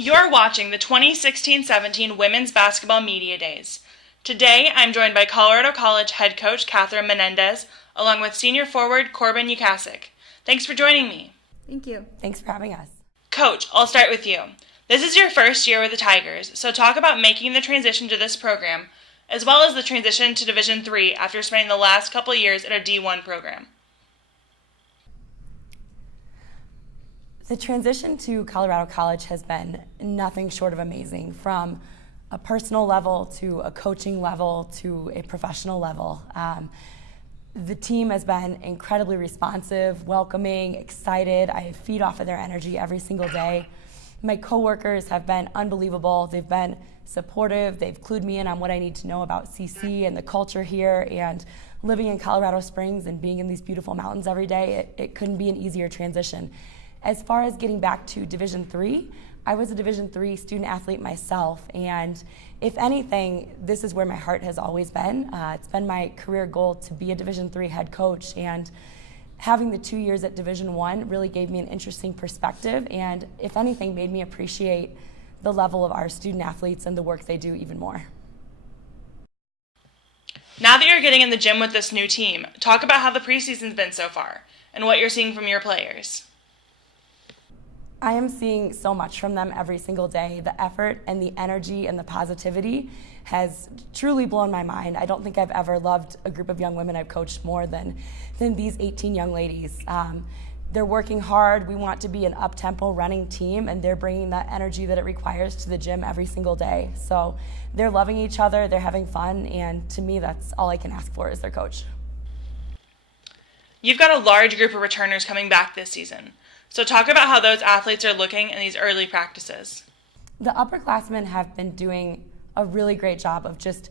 You're watching the 2016-17 Women's Basketball Media Days. Today, I'm joined by Colorado College head coach Catherine Menendez, along with senior forward Corbin Ukasic. Thanks for joining me. Thank you. Thanks for having us. Coach, I'll start with you. This is your first year with the Tigers, so talk about making the transition to this program, as well as the transition to Division III after spending the last couple of years at a D1 program. The transition to Colorado College has been nothing short of amazing, from a personal level to a coaching level to a professional level. The team has been incredibly responsive, welcoming, excited. I feed off of their energy every single day. My coworkers have been unbelievable. They've been supportive. They've clued me in on what I need to know about CC and the culture here, and living in Colorado Springs and being in these beautiful mountains every day, it couldn't be an easier transition. As far as getting back to Division III, I was a Division III student athlete myself, and if anything, this is where my heart has always been. It's been my career goal to be a Division III head coach, and having the 2 years at Division I really gave me an interesting perspective, and if anything, made me appreciate the level of our student athletes and the work they do even more. Now that you're getting in the gym with this new team, talk about how the preseason's been so far and what you're seeing from your players. I am seeing so much from them every single day. The effort and the energy and the positivity has truly blown my mind. I don't think I've ever loved a group of young women I've coached more than these 18 young ladies. They're working hard. We want to be an up-tempo running team, and they're bringing that energy that it requires to the gym every single day. So they're loving each other, they're having fun, and to me, that's all I can ask for as their coach. You've got a large group of returners coming back this season. So talk about how those athletes are looking in these early practices. The upperclassmen have been doing a really great job of just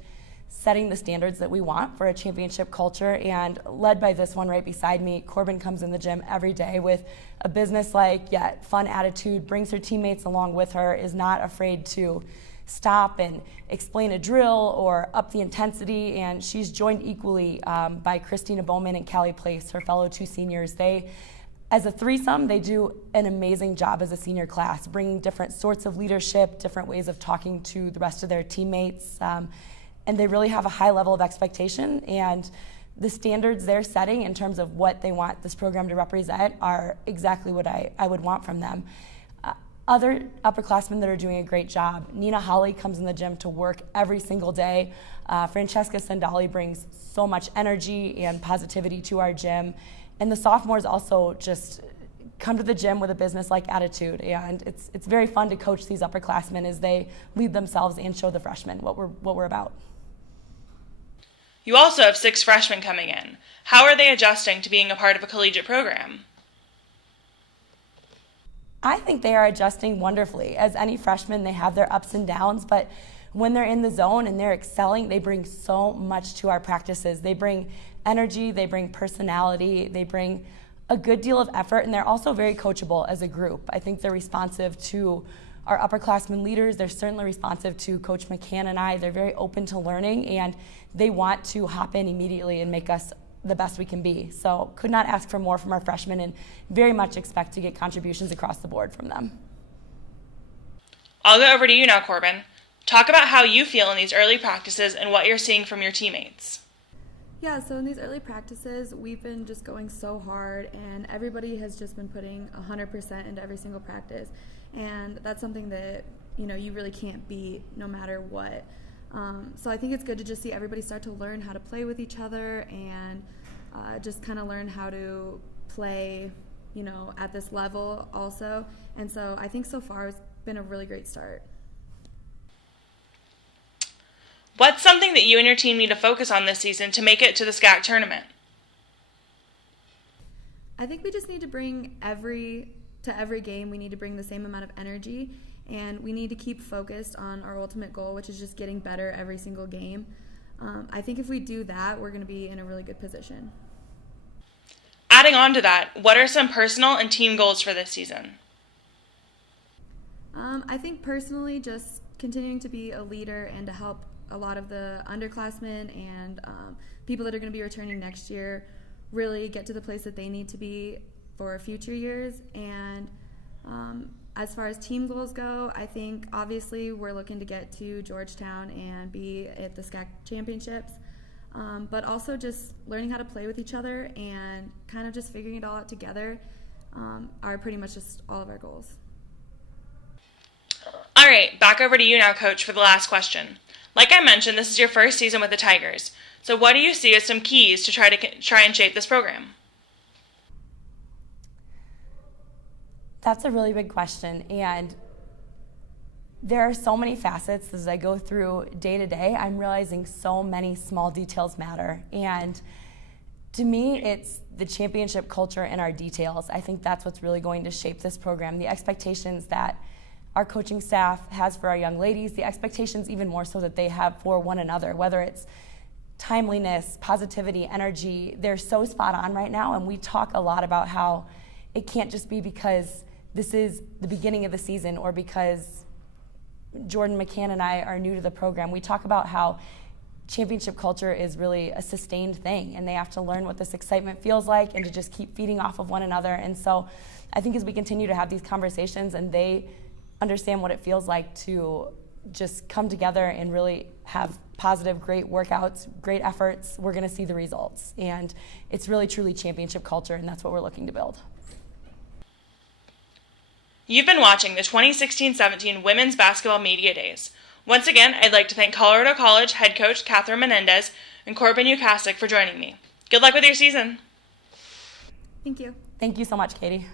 setting the standards that we want for a championship culture, and led by this one right beside me, Corbin comes in the gym every day with a business-like yet fun attitude, brings her teammates along with her, is not afraid to stop and explain a drill or up the intensity, and she's joined equally by Christina Bowman and Callie Place, her fellow two seniors. As a threesome, they do an amazing job as a senior class, bringing different sorts of leadership, different ways of talking to the rest of their teammates, and they really have a high level of expectation, and the standards they're setting in terms of what they want this program to represent are exactly what I would want from them. Other upperclassmen that are doing a great job, Nina Holly comes in the gym to work every single day. Francesca Sandali brings so much energy and positivity to our gym. And the sophomores also just come to the gym with a business-like attitude, and it's very fun to coach these upperclassmen as they lead themselves and show the freshmen what we're about. You also have 6 freshmen coming in. How are they adjusting to being a part of a collegiate program? I think they are adjusting wonderfully. As any freshman, they have their ups and downs, but when they're in the zone and they're excelling, they bring so much to our practices. They bring energy, they bring personality, they bring a good deal of effort, and they're also very coachable as a group. I think they're responsive to our upperclassmen leaders. They're certainly responsive to Coach McCann and I. They're very open to learning, and they want to hop in immediately and make us the best we can be. So could not ask for more from our freshmen, and very much expect to get contributions across the board from them. I'll go over to you now, Corbin. Talk about how you feel in these early practices and what you're seeing from your teammates. Yeah, so in these early practices, we've been just going so hard, and everybody has just been putting 100% into every single practice. And that's something that, you really can't beat no matter what. So I think it's good to just see everybody start to learn how to play with each other, and just kind of learn how to play, at this level also. And so I think so far it's been a really great start. What's something that you and your team need to focus on this season to make it to the SCAC tournament? I think we just need to bring every game, we need to bring the same amount of energy, and we need to keep focused on our ultimate goal, which is just getting better every single game. I think if we do that, we're going to be in a really good position. Adding on to that, what are some personal and team goals for this season? I think personally, just continuing to be a leader and to help a lot of the underclassmen and people that are going to be returning next year really get to the place that they need to be for future years. And As far as team goals go, I think obviously we're looking to get to Georgetown and be at the SCAC championships, but also just learning how to play with each other and kind of just figuring it all out together are pretty much just all of our goals. All right, back over to you now, Coach, for the last question. Like I mentioned, this is your first season with the Tigers. So what do you see as some keys to try and shape this program? That's a really big question, and there are so many facets as I go through day to day. I'm realizing so many small details matter, and to me, it's the championship culture in our details. I think that's what's really going to shape this program. The expectations that our coaching staff has for our young ladies, the expectations even more so that they have for one another, whether it's timeliness, positivity, energy. They're so spot on right now, and we talk a lot about how it can't just be because this is the beginning of the season or because Jordan McCann and I are new to the program. We talk about how championship culture is really a sustained thing, and they have to learn what this excitement feels like and to just keep feeding off of one another. And so I think as we continue to have these conversations and they understand what it feels like to just come together and really have positive, great workouts, great efforts, we're going to see the results. And it's really, truly championship culture, and that's what we're looking to build. You've been watching the 2016-17 Women's Basketball Media Days. Once again, I'd like to thank Colorado College head coach Catherine Menendez and Corbin Ukasic for joining me. Good luck with your season. Thank you. Thank you so much, Katie.